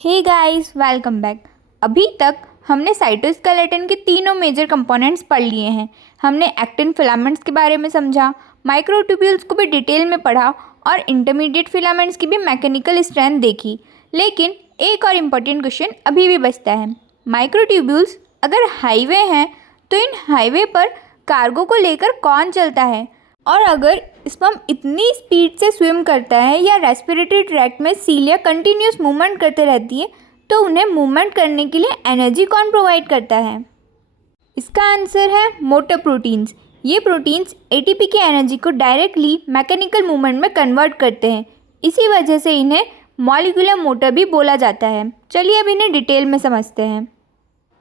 Hey guys, welcome back. अभी तक हमने साइटोस्केलेटन के तीनों मेजर कंपोनेंट्स पढ़ लिए हैं। हमने एक्टिन फिलामेंट्स के बारे में समझा, माइक्रोट्यूब्यूल्स को भी डिटेल में पढ़ा और इंटरमीडिएट फिलामेंट्स की भी मैकेनिकल स्ट्रेंथ देखी। लेकिन एक और इम्पोर्टेंट क्वेश्चन अभी भी बचता है। माइक्रोट्यूब्यूल्स अगर हाईवे हैं तो इन हाईवे पर कार्गो को लेकर कौन चलता है? और अगर स्पर्म इतनी स्पीड से स्विम करता है या रेस्पिरेटरी ट्रैक्ट में सीलिया कंटिन्यूस मूवमेंट करते रहती है तो उन्हें मूवमेंट करने के लिए एनर्जी कौन प्रोवाइड करता है? इसका आंसर है मोटर प्रोटीन्स। ये प्रोटीन्स एटीपी की एनर्जी को डायरेक्टली मैकेनिकल मूवमेंट में कन्वर्ट करते हैं। इसी वजह से इन्हें मॉलिक्यूलर मोटर भी बोला जाता है। चलिए अब इन्हें डिटेल में समझते हैं।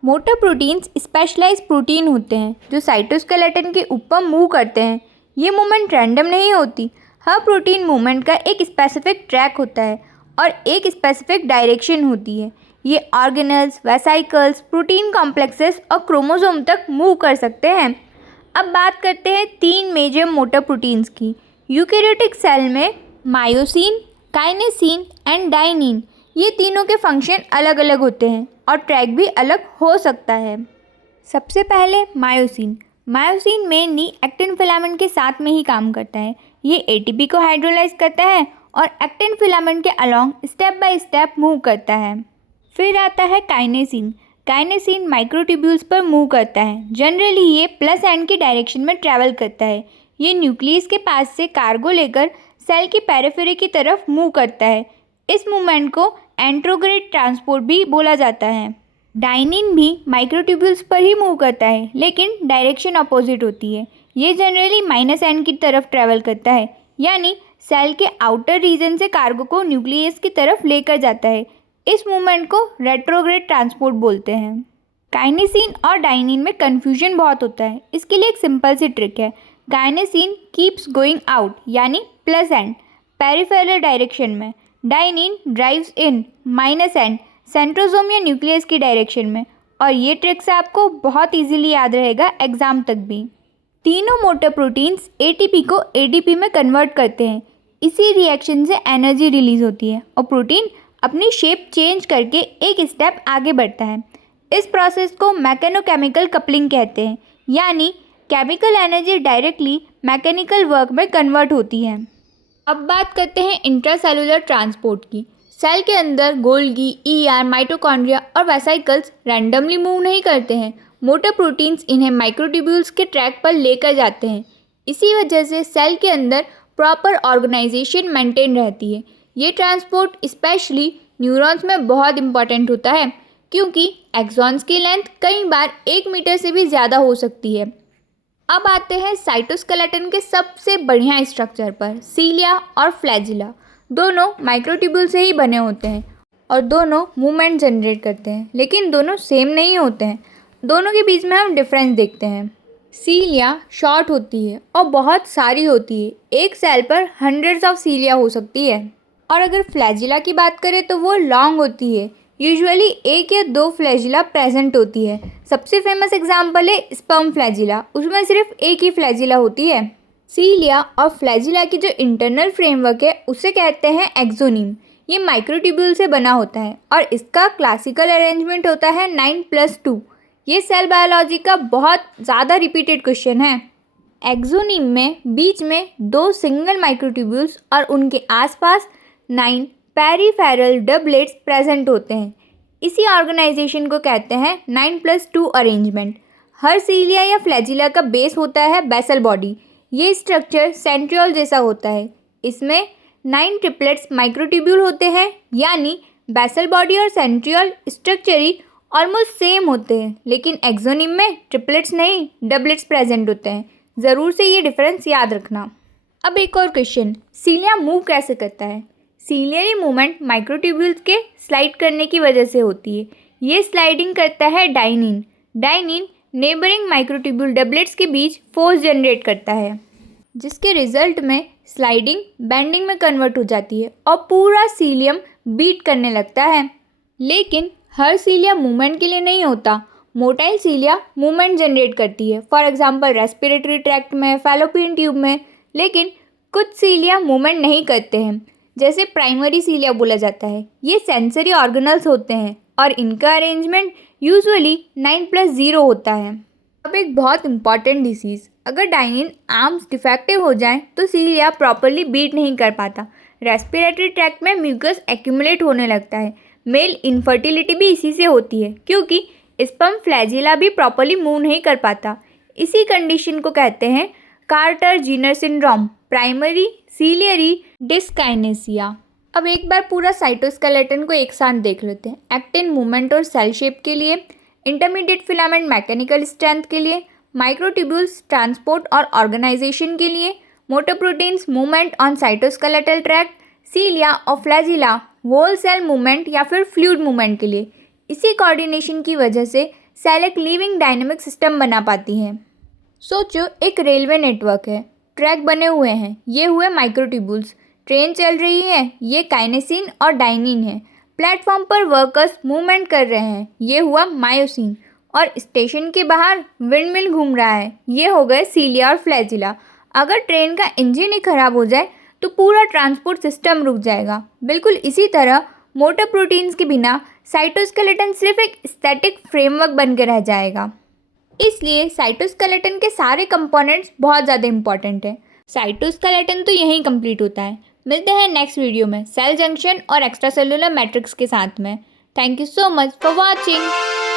मोटर प्रोटीन्स स्पेशलाइज्ड प्रोटीन होते हैं जो साइटोस्केलेटन के ऊपर मूव करते हैं। ये मूवमेंट रैंडम नहीं होती। हर प्रोटीन मूवमेंट का एक स्पेसिफिक ट्रैक होता है और एक स्पेसिफिक डायरेक्शन होती है। ये ऑर्गेनल्स, वेसाइकल्स, प्रोटीन कॉम्प्लेक्सेस और क्रोमोसोम तक मूव कर सकते हैं। अब बात करते हैं तीन मेजर मोटर प्रोटीन्स की। यूकेरियोटिक सेल में मायोसिन, काइनेसिन एंड डाइनिन, ये तीनों के फंक्शन अलग अलग होते हैं और ट्रैक भी अलग हो सकता है। सबसे पहले myosin. Myosin mainly actin filament के साथ में ही काम करता है। ये एटीपी को हाइड्रोलाइज करता है और एक्टिन फिलामेंट के along step by step move करता है। फिर आता है काइनेसिन। काइनेसिन माइक्रोट्यूब्यूल्स पर मूव करता है। जनरली ये प्लस एंड की डायरेक्शन में ट्रैवल करता है। ये न्यूक्लियस के पास से कार्गो लेकर सेल की पेरिफेरी की तरफ मूव करता है। इस मूवमेंट को एंट्रोग्रेड ट्रांसपोर्ट भी बोला जाता है। डाइनिन भी माइक्रोट्यूब्यूल्स पर ही मूव करता है लेकिन डायरेक्शन अपोजिट होती है। ये जनरली माइनस एंड की तरफ ट्रैवल करता है, यानी सेल के आउटर रीजन से कार्गो को न्यूक्लियस की तरफ लेकर जाता है। इस मूवमेंट को रेट्रोग्रेड ट्रांसपोर्ट बोलते हैं। काइनेसिन और डाइनिन में कन्फ्यूजन बहुत होता है। इसके लिए एक सिंपल सी ट्रिक है। काइनेसिन कीप्स गोइंग आउट यानी प्लस एंड पेरिफेरल डायरेक्शन में। Dynein drives in minus and centrosome या न्यूक्लियस की डायरेक्शन में। और ये ट्रिक्स आपको बहुत इजीली याद रहेगा एग्जाम तक भी। तीनों मोटर प्रोटीन्स एटीपी को एडीपी में कन्वर्ट करते हैं। इसी रिएक्शन से एनर्जी रिलीज होती है और प्रोटीन अपनी शेप चेंज करके एक स्टेप आगे बढ़ता है। इस प्रोसेस को मैकेनोकेमिकल कपलिंग कहते हैं, यानी chemical energy directly mechanical work में कन्वर्ट होती है। अब बात करते हैं इंट्रासेलुलर ट्रांसपोर्ट की। सेल के अंदर गोल्गी, ईआर, माइटोकॉन्ड्रिया और वेसाइकल्स रैंडमली मूव नहीं करते हैं। मोटर प्रोटीन्स इन्हें माइक्रोट्यूब्यूल्स के ट्रैक पर लेकर जाते हैं। इसी वजह से सेल के अंदर प्रॉपर ऑर्गेनाइजेशन मेंटेन रहती है। ये ट्रांसपोर्ट स्पेशली न्यूरॉन्स में बहुत इंपॉर्टेंट होता है क्योंकि एक्सॉन्स की लेंथ कई बार 1 मीटर से भी ज़्यादा हो सकती है। अब आते हैं साइटोस्केलेटन के सबसे बढ़िया स्ट्रक्चर पर, सीलिया और फ्लैजिला। दोनों माइक्रोट्यूब्यूल से ही बने होते हैं और दोनों मूवमेंट जनरेट करते हैं, लेकिन दोनों सेम नहीं होते हैं। दोनों के बीच में हम डिफरेंस देखते हैं। सीलिया शॉर्ट होती है और बहुत सारी होती है। एक सेल पर हंड्रेड्स ऑफ सीलिया हो सकती है। और अगर फ्लैजिला की बात करें तो वो लॉन्ग होती है। यूजुअली 1 या 2 फ्लैजिला प्रेजेंट होती है। सबसे फेमस एग्जाम्पल है स्पर्म फ्लैजिला, उसमें सिर्फ एक ही फ्लैजिला होती है। सीलिया और फ्लैजिला की जो इंटरनल फ्रेमवर्क है उसे कहते हैं एक्सोनिम। ये माइक्रोट्यूब्यूल से बना होता है और इसका क्लासिकल अरेंजमेंट होता है 9+2। ये सेल बायोलॉजी का बहुत ज़्यादा रिपीटेड क्वेश्चन है। एक्सोनिम में बीच में 2 सिंगल माइक्रोट्यूब्यूल्स और उनके आसपास 9 पेरिफेरल डबलेट्स प्रेजेंट होते हैं। इसी ऑर्गेनाइजेशन को कहते हैं 9+2 अरेंजमेंट। हर सीलिया या फ्लैजिला का बेस होता है बेसल बॉडी। ये स्ट्रक्चर सेंट्रियोल जैसा होता है। इसमें 9 ट्रिपलेट्स माइक्रोट्यूब्यूल होते हैं, यानी बेसल बॉडी और सेंट्रियोल स्ट्रक्चरी ऑलमोस्ट सेम होते हैं, लेकिन एक्सोनिम में ट्रिपलेट्स नहीं डबलेट्स प्रेजेंट होते हैं। ज़रूर से ये डिफरेंस याद रखना। अब एक और क्वेश्चन, सीलिया मूव कैसे करता है? सीलियरी मूवमेंट माइक्रोट्यूब्यूल्स के स्लाइड करने की वजह से होती है। ये स्लाइडिंग करता है dynein. Dynein neighbouring microtubule doublets के बीच फोर्स जनरेट करता है, जिसके रिजल्ट में स्लाइडिंग बेंडिंग में कन्वर्ट हो जाती है और पूरा सीलियम बीट करने लगता है। लेकिन हर सीलिया मूवमेंट के लिए नहीं होता। मोटाइल सीलिया मूवमेंट जनरेट करती है, फॉर एग्जांपल रेस्पिरेटरी ट्रैक्ट में, फैलोपियन ट्यूब में। लेकिन कुछ सीलिया मूवमेंट नहीं करते हैं। जैसे प्राइमरी सीलिया बोला जाता है। ये सेंसरी ऑर्गेनल्स होते हैं और इनका अरेंजमेंट यूजुअली 9+0 होता है। अब एक बहुत इंपॉर्टेंट डिसीज़, अगर डाइनिन आर्म्स डिफेक्टिव हो जाएं तो सीलिया प्रॉपरली बीट नहीं कर पाता, रेस्पिरेटरी ट्रैक्ट में म्यूकस एक्यूमुलेट होने लगता है। मेल इनफर्टिलिटी भी इसी से होती है क्योंकि स्पर्म फ्लैजिला भी प्रॉपरली मूव नहीं कर पाता। इसी कंडीशन को कहते हैं Kartagener syndrome, primary ciliary dyskinesia. अब एक बार पूरा साइटोस्केलेटन को एक साथ देख लेते हैं। एक्टिन मूवमेंट और सेल शेप के लिए, इंटरमीडिएट फिलामेंट मैकेनिकल स्ट्रेंथ के लिए, माइक्रोट्यूब्यूल्स ट्रांसपोर्ट और ऑर्गेनाइजेशन के लिए, motor proteins movement on cytoskeletal tract, cilia और फ्लैजिला वोल सेल मूवमेंट या फिर फ्लूइड मूवमेंट के लिए। इसी कोऑर्डिनेशन की वजह से सेल एक लिविंग डायनेमिक सिस्टम बना पाती है। सोचो एक रेलवे नेटवर्क है, ट्रैक बने हुए हैं, ये हुए माइक्रोट्यूब्यूल्स, ट्रेन चल रही है, ये काइनेसिन और डाइनिन है, प्लेटफॉर्म पर वर्कर्स मूवमेंट कर रहे हैं, ये हुआ मायोसिन, और स्टेशन के बाहर विंडमिल घूम रहा है, ये हो गए सीलिया और फ्लैजिला। अगर ट्रेन का इंजन ही खराब हो जाए तो पूरा ट्रांसपोर्ट सिस्टम रुक जाएगा। बिल्कुल इसी तरह मोटर प्रोटीन्स के बिना साइटोस्केलेटन सिर्फ एक स्टैटिक फ्रेमवर्क बन के रह जाएगा। इसलिए साइटोस्केलेटन के सारे कंपोनेंट्स बहुत ज़्यादा इंपॉर्टेंट है। साइटोस्केलेटन तो यहीं कंप्लीट होता है। मिलते हैं नेक्स्ट वीडियो में सेल जंक्शन और एक्स्ट्रा सेलुलर मैट्रिक्स के साथ में। Thank you so much for watching.